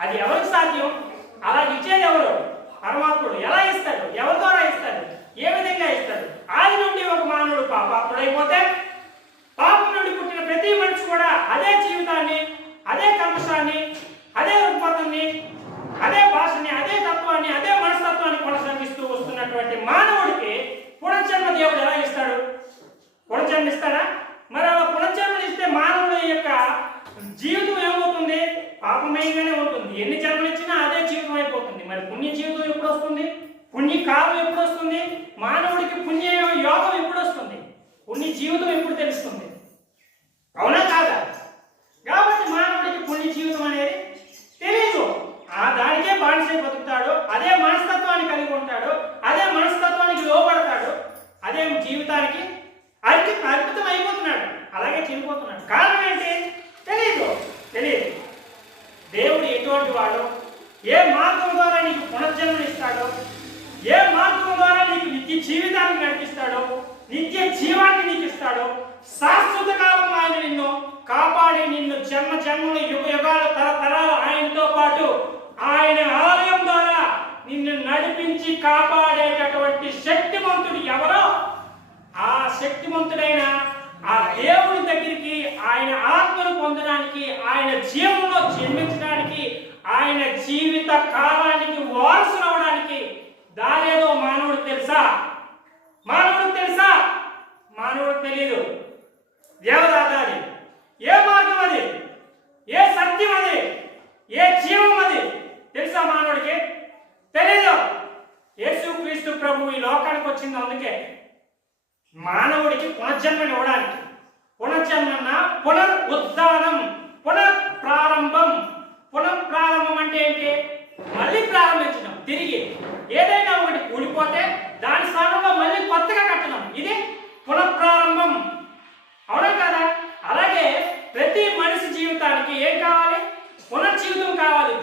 అది ఎవరికి సాధ్యం? అలా ఇచ్చేది ఎవరు? పరమాత్ముడు. ఎలా ఇస్తాడు? ఎవరి ద్వారా ఇస్తాడు? ఏ విధంగా ఇస్తాడు? ఆది నుండి ఒక మానవుడు పాపాత్ముడైపోతే పాపం నుండి పుట్టిన ప్రతి మనిషి కూడా అదే జీవితాన్ని, అదే కల్మషాన్ని, అదే రుగ్మతని, అదే భాషని, అదే తత్వాన్ని, అదే మనస్తత్వాన్ని కొనసాగిస్తూ వస్తున్నటువంటి మానవుడికి పునర్జన్మ దేవుడు ఎలా ఇస్తాడు? పునర్జన్మ ఇస్తాడా? మరి అలా పునర్జన్మ ఇస్తే మానవుడి యొక్క జీవితం ఏమవుతుంది? పాపమయంగానే ఉంటుంది. ఎన్ని జన్మలు ఇచ్చినా అదే జీవితం అయిపోతుంది. మరి పుణ్య జీవితం ఎప్పుడు వస్తుంది? పుణ్యకాలం ఎప్పుడు వస్తుంది? మానవుడికి పుణ్య యోగం ఎప్పుడు వస్తుంది? పుణ్య జీవితం ఎప్పుడు తెలుస్తుంది? అవునా కాదా? కాబట్టి మానవుడికి పుణ్య జీవితం అనేది తెలియదు. దానికే బానిసై బతుకుతాడు. అదే మనస్తత్వాన్ని కలిగి ఉంటాడు. అదే మనస్తత్వానికి లోపడతాడు. అదే జీవితానికి అర్పితం అయిపోతున్నాడు. అలాగే చనిపోతున్నాడు. కారణం ఏంటి? తెలియదు. దేవుడు ఎటువంటి వాడు, ఏ మార్గం ద్వారా నీకు పునర్జన్మనిస్తాడో, ఏ మార్గం ద్వారా నీకు నిత్య జీవితాన్ని నడిపిస్తాడో, నిత్య జీవాన్ని నీకు ఇస్తాడో, శాశ్వత కాలం ఆయన నిన్ను కాపాడి నిన్ను జన్మ జన్మల యుగ యుగాల తరతరాలు ఆయనతో పాటు ఆయన ఆలయం ద్వారా నిన్ను నడిపించి కాపాడేటటువంటి శక్తిమంతుడు ఎవరో, ఆ శక్తిమంతుడైన ఆ దేవుడి దగ్గరికి, ఆయన ఆత్మను పొందడానికి, ఆయన జీవంలో జన్మించడానికి, ఆయన జీవిత కాలానికి వారసులవడానికి దారేదో మానవుడు తెలుసా? మానవుడు తెలియదు. దేవదాత అది. ఏ మార్గం అది? ఏ సత్యం అది? ఏ జీవం అది? తెలుసా మానవుడికి? తెలీదు. యేసుక్రీస్తు ప్రభు ఈ లోకానికి వచ్చింది అందుకే, మానవుడికి పునర్జన్మని ఇవ్వడానికి. పునర్జన్మన్న పునరుద్ధానం, పునఃప్రారంభం. పునఃప్రారంభం అంటే ఏంటి? మళ్ళీ ప్రారంభించడం. తిరిగి ఏదైనా ఒకటి కూలిపోతే దాని స్థానంలో మళ్ళీ కొత్తగా కట్టడం. ఇది పునఃప్రారంభం. అవునా కదా? అలాగే ప్రతి మనిషి జీవితానికి ఏం కావాలి? పునర్జీవితం కావాలి.